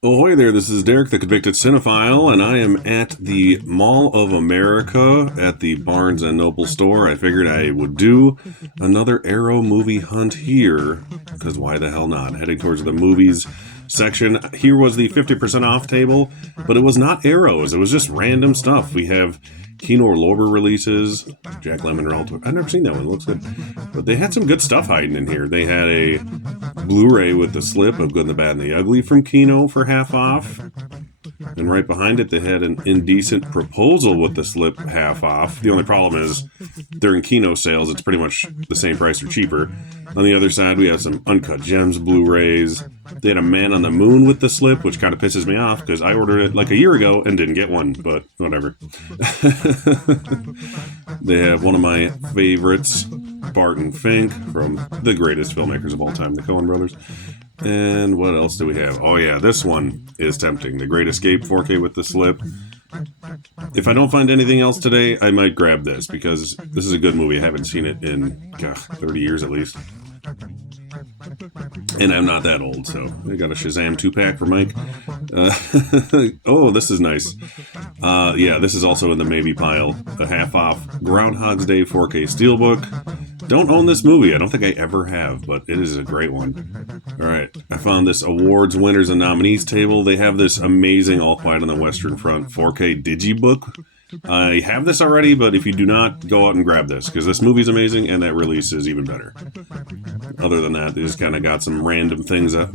Ahoy there, this is Derek, the Convicted Cinephile, and I am at the Mall of America at the Barnes & Noble store. I figured I would do another Arrow movie hunt here, because why the hell not? Heading towards the movies section. Here was the 50% off table, but it was not Arrows, it was just random stuff. We have Kino Lorber releases, Jack Lemmon Ralph. I've never seen that one, it looks good. But they had some good stuff hiding in here. They had a Blu-ray with the slip of Good, the Bad, and the Ugly from Kino for half off. And right behind it, they had an Indecent Proposal with the slip half off. The only problem is, during Kino sales, it's pretty much the same price or cheaper. On the other side, we have some Uncut Gems Blu-rays. They had a Man on the Moon with the slip, which kind of pisses me off because I ordered it like a year ago and didn't get one, but whatever. They have one of my favorites, Barton Fink, from the greatest filmmakers of all time, the Coen brothers. And what else do we have? Oh yeah, this one is tempting. The Great Escape 4K with the slip. If I don't find anything else today, I might grab this because this is a good movie. I haven't seen it in 30 years at least. And I'm not that old, so I got a Shazam 2-pack for Mike. Oh, this is nice. Yeah, this is also in the maybe pile. A half-off Groundhog's Day 4K Steelbook. Don't own this movie. I don't think I ever have, but it is a great one. All right, I found this awards winners and nominees table. They have this amazing All Quiet on the Western Front 4K digibook. I have this already, but if you do not, go out and grab this, because this movie's amazing, and that release is even better. Other than that, they just kind of got some random things that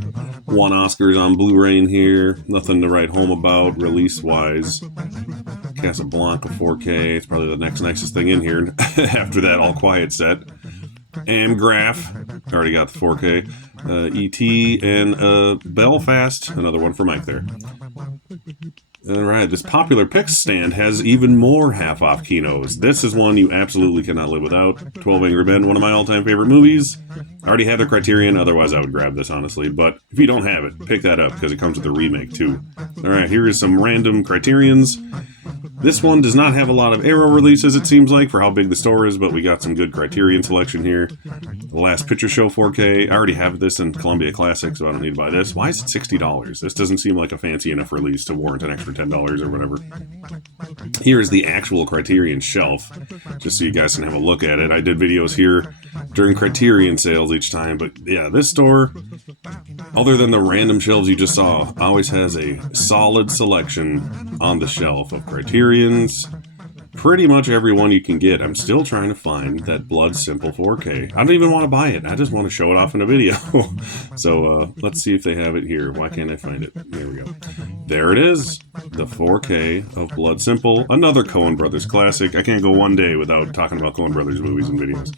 won Oscars on Blu-ray in here. Nothing to write home about, release-wise. Casablanca 4K, it's probably the next nicest thing in here after that All Quiet set. Amgraph, already got the 4K. E.T. and Belfast, another one for Mike there. Alright, this Popular Picks stand has even more half-off Kinos. This is one you absolutely cannot live without. 12 Angry Men, one of my all-time favorite movies. I already had the Criterion, otherwise I would grab this, honestly. But if you don't have it, pick that up, because it comes with the remake, too. Alright, here is some random Criterions. This one does not have a lot of Arrow releases, it seems like, for how big the store is, but we got some good Criterion selection here. The Last Picture Show 4K. I already have this in Columbia Classic, so I don't need to buy this. Why is it $60? This doesn't seem like a fancy enough release to warrant an extra $10 or whatever. Here is the actual Criterion shelf, just so you guys can have a look at it. I did videos here during Criterion sales each time, but yeah, this store, other than the random shelves you just saw, always has a solid selection on the shelf of Criterions. Pretty much every one you can get. I'm still trying to find that Blood Simple 4K. I don't even want to buy it. I just want to show it off in a video. So let's see if they have it here. Why can't I find it? There we go. There it is. The 4K of Blood Simple. Another Coen Brothers classic. I can't go one day without talking about Coen Brothers movies and videos.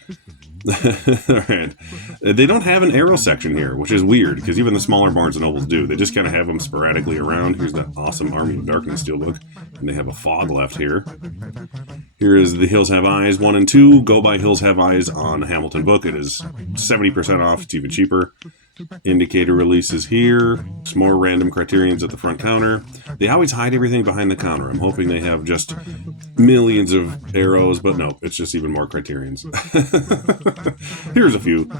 Alright. They don't have an Arrow section here, which is weird, because even the smaller Barnes & Nobles do. They just kind of have them sporadically around. Here's the awesome Army of Darkness steelbook, and they have a fog left here. Here is the Hills Have Eyes 1 and 2. Go buy Hills Have Eyes on Hamilton book. It is 70% off. It's even cheaper. Indicator releases here. Some more random Criterions at the front counter. They always hide everything behind the counter. I'm hoping they have just millions of Arrows, but no, it's just even more Criterions. Here's a few.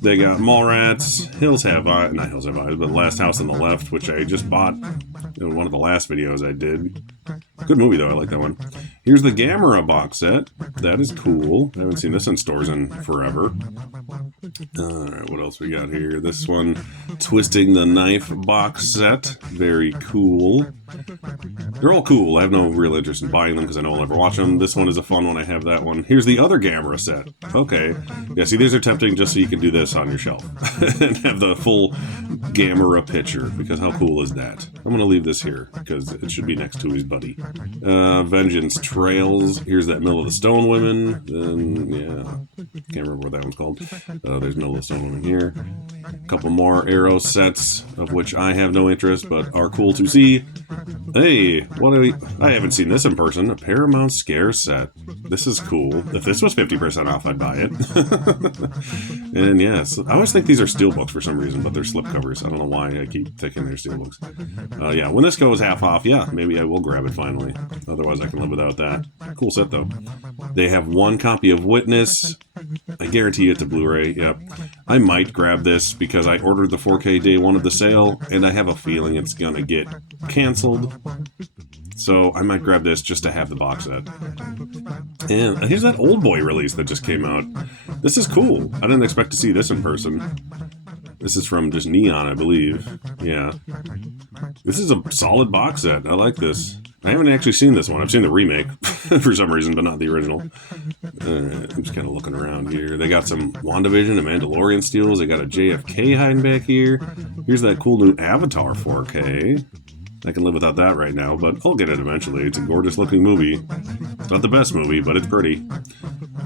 They got Mallrats, Hills Have Eyes, not Hills Have Eyes, but Last House on the Left, which I just bought in one of the last videos I did. Good movie, though. I like that one. Here's the Gamera box set. That is cool. I haven't seen this in stores in forever. Alright, what else we got here? This one, Twisting the Knife box set. Very cool. They're all cool. I have no real interest in buying them because I know I'll never watch them. This one is a fun one. I have that one. Here's the other Gamera set. Okay. Yeah, see, these are tempting just so you can do this on your shelf and have the full Gamera picture, because how cool is that? I'm going to leave this here because it should be next to his buddy. Vengeance Trails. Here's that Mill of the Stone Women. Yeah, can't remember what that one's called. There's Mill of the Stone Women here. A couple more Arrow sets, of which I have no interest, but are cool to see. Hey, what are we? I haven't seen this in person. A Paramount Scare set. This is cool. If this was 50% off, I'd buy it. And yes, I always think these are steelbooks for some reason, but they're slipcovers. I don't know why I keep thinking they're steelbooks. Yeah, when this goes half off, yeah, maybe I will grab it finally. Otherwise, I can live without that. Cool set, though. They have one copy of Witness, I guarantee it's a Blu-ray. Yep. I might grab this because I ordered the 4K day one of the sale, and I have a feeling it's gonna get canceled. So I might grab this just to have the box set. And here's that Old Boy release that just came out. This is cool. I didn't expect to see this in person. This is from just Neon, I believe. Yeah. This is a solid box set. I like this. I haven't actually seen this one. I've seen the remake for some reason, but not the original. I'm just kind of looking around here. They got some WandaVision and Mandalorian steals. They got a JFK hiding back here. Here's that cool new Avatar 4K. I can live without that right now, but I'll get it eventually. It's a gorgeous looking movie. It's not the best movie, but it's pretty.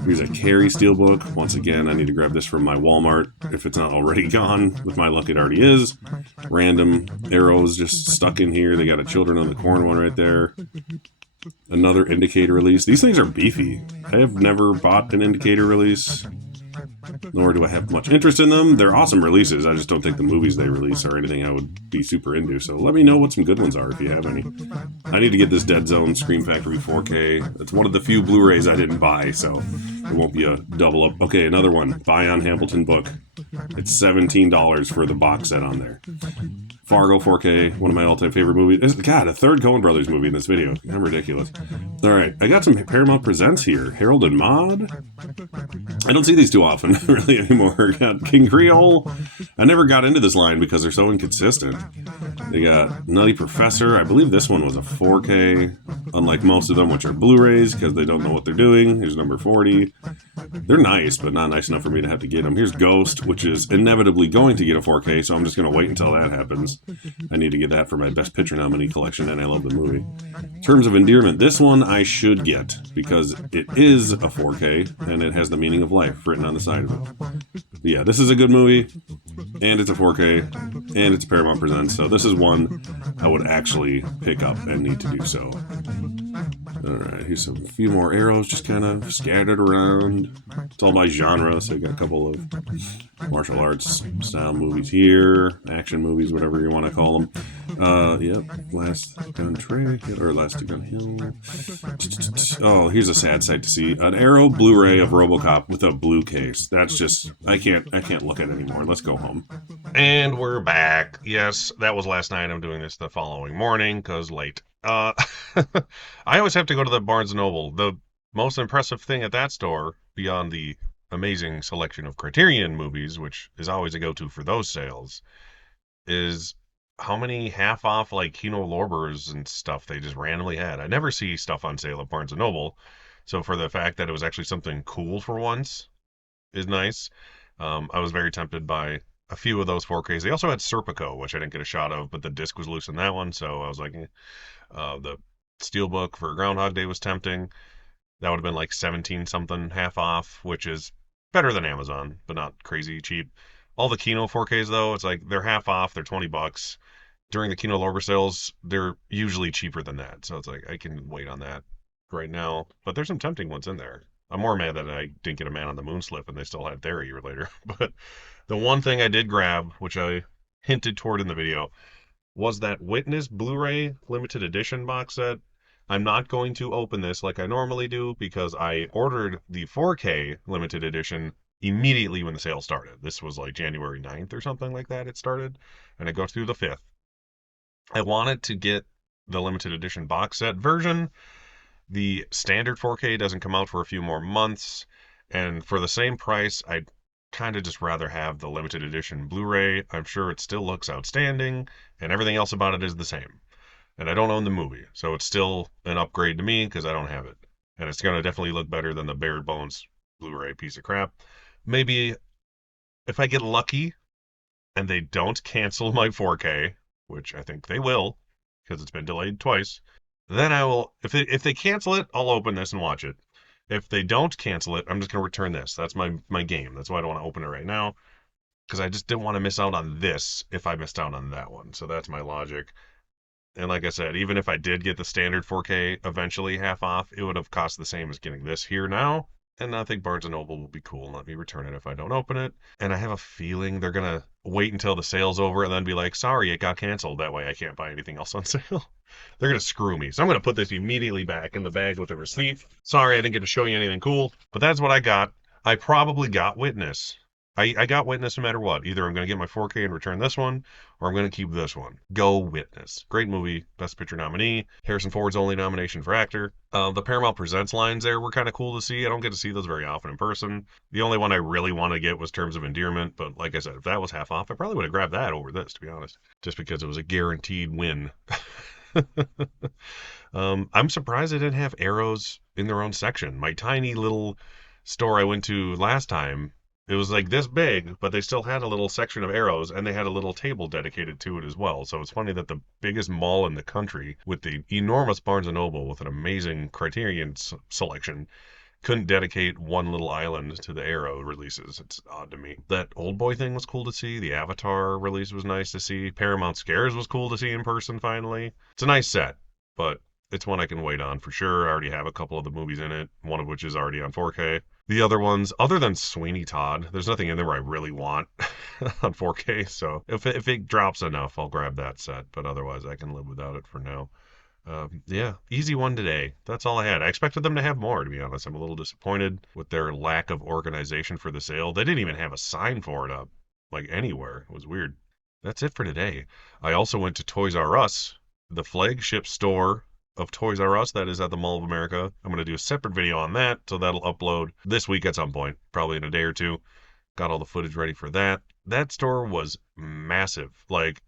Here's a Carrie steelbook. Once again, I need to grab this from my Walmart if it's not already gone. With my luck, it already is. Random arrows just stuck in here. They got a Children of the Corn one right there. Another Indicator release. These things are beefy. I have never bought an Indicator release, nor do I have much interest in them. They're awesome releases. I just don't think the movies they release are anything I would be super into. So let me know what some good ones are if you have any. I need to get this Dead Zone Scream Factory 4K. It's one of the few Blu-rays I didn't buy, so it won't be a double up. Okay, another one. Buy on Hamilton book. It's $17 for the box set on there. Fargo 4K, one of my all-time favorite movies. God, a third Coen Brothers movie in this video. I'm ridiculous. All right, I got some Paramount Presents here. Harold and Maude. I don't see these too often, really, anymore. Got King Creole. I never got into this line because they're so inconsistent. They got Nutty Professor. I believe this one was a 4K, unlike most of them, which are Blu-rays because they don't know what they're doing. Here's number 40. They're nice, but not nice enough for me to have to get them. Here's Ghost, which is inevitably going to get a 4K, so I'm just going to wait until that happens. I need to get that for my Best Picture nominee collection, and I love the movie. Terms of Endearment. This one I should get because it is a 4K, and it has the meaning of life written on the side of it. But yeah, this is a good movie, and it's a 4K, and it's Paramount Presents, so this is one I would actually pick up and need to do so. Alright, here's a few more arrows just kind of scattered around. It's all by genre, so you got a couple of martial arts style movies here, action movies, whatever you want to call them. Yep, Last Gun Trail, or Last Gun Hill. Oh, here's a sad sight to see. An Arrow Blu-ray of RoboCop with a blue case. That's just, I can't look at it anymore. Let's go home. And we're back. Yes, that was last night. I'm doing this the following morning because late. I always have to go to the Barnes & Noble. The most impressive thing at that store, beyond the amazing selection of Criterion movies, which is always a go-to for those sales, is how many half-off, like, Kino Lorbers and stuff they just randomly had. I never see stuff on sale at Barnes & Noble, so for the fact that it was actually something cool for once is nice. I was very tempted by a few of those 4Ks. They also had Serpico, which I didn't get a shot of, but the disc was loose in that one, so I was like, the Steelbook for Groundhog Day was tempting. That would have been like 17 something half off, which is better than Amazon, but not crazy cheap. All the Kino 4Ks though, it's like they're half off, they're $20. During the Kino Lorber sales, they're usually cheaper than that. So it's like I can wait on that right now. But there's some tempting ones in there. I'm more mad that I didn't get a Man on the Moon slip and they still had there a year later. But the one thing I did grab, which I hinted toward in the video, was that Witness Blu-ray limited edition box set. I'm not going to open this like I normally do because I ordered the 4K limited edition immediately when the sale started. This was like January 9th or something like that it started, and it goes through the 5th. I wanted to get the limited edition box set version. The standard 4K doesn't come out for a few more months, and for the same price, I'd kind of just rather have the limited edition Blu-ray. I'm sure it still looks outstanding, and everything else about it is the same. And I don't own the movie, so it's still an upgrade to me because I don't have it. And it's going to definitely look better than the bare bones Blu-ray piece of crap. Maybe if I get lucky and they don't cancel my 4K, which I think they will because it's been delayed twice, then I will, if they cancel it, I'll open this and watch it. If they don't cancel it, I'm just going to return this. That's my game. That's why I don't want to open it right now, because I just didn't want to miss out on this if I missed out on that one. So that's my logic. And like I said, even if I did get the standard 4K eventually half off, it would have cost the same as getting this here now. And I think Barnes & Noble will be cool and let me return it if I don't open it. And I have a feeling they're going to wait until the sale's over and then be like, sorry, it got canceled. That way I can't buy anything else on sale. They're going to screw me. So I'm going to put this immediately back in the bag with the receipt. Sorry, I didn't get to show you anything cool, but that's what I got. I probably got Witness. I got Witness no matter what. Either I'm going to get my 4K and return this one, or I'm going to keep this one. Go Witness. Great movie, Best Picture nominee. Harrison Ford's only nomination for actor. The Paramount Presents lines there were kind of cool to see. I don't get to see those very often in person. The only one I really want to get was Terms of Endearment, but like I said, if that was half off, I probably would have grabbed that over this, to be honest, just because it was a guaranteed win. I'm surprised they didn't have arrows in their own section. My tiny little store I went to last time, it was like this big, but they still had a little section of arrows and they had a little table dedicated to it as well. So it's funny that the biggest mall in the country with the enormous Barnes and Noble with an amazing Criterion selection couldn't dedicate one little island to the Arrow releases. It's odd to me. That Old Boy thing was cool to see. The Avatar release was nice to see. Paramount Scares was cool to see in person finally. It's a nice set, but it's one I can wait on for sure. I already have a couple of the movies in it, one of which is already on 4K. The other ones, other than Sweeney Todd, there's nothing in there I really want on 4K. So if it drops enough, I'll grab that set. But otherwise, I can live without it for now. Yeah, easy one today. That's all I had. I expected them to have more, to be honest. I'm a little disappointed with their lack of organization for the sale. They didn't even have a sign for it up, like anywhere. It was weird. That's it for today. I also went to Toys R Us, the flagship store of Toys R Us that is at the Mall of America. I'm going to do a separate video on that, so that'll upload this week at some point, probably in a day or two. Got all the footage ready for that. That store was massive. Like,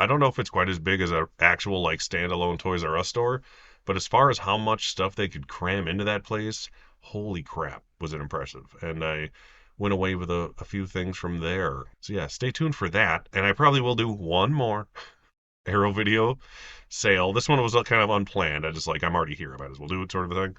I don't know if it's quite as big as an actual like standalone Toys R Us store, but as far as how much stuff they could cram into that place, holy crap, was it impressive. And I went away with a few things from there. So yeah, stay tuned for that. And I probably will do one more Arrow video sale. This one was kind of unplanned. I just like, I'm already here. I might as well do it, sort of a thing.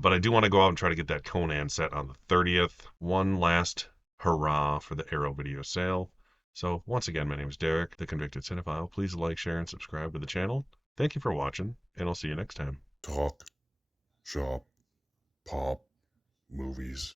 But I do want to go out and try to get that Conan set on the 30th. One last hurrah for the Arrow video sale. So once again, my name is Derek, the Convicted Cinephile. Please like, share, and subscribe to the channel. Thank you for watching, and I'll see you next time. Talk, shop, pop, movies.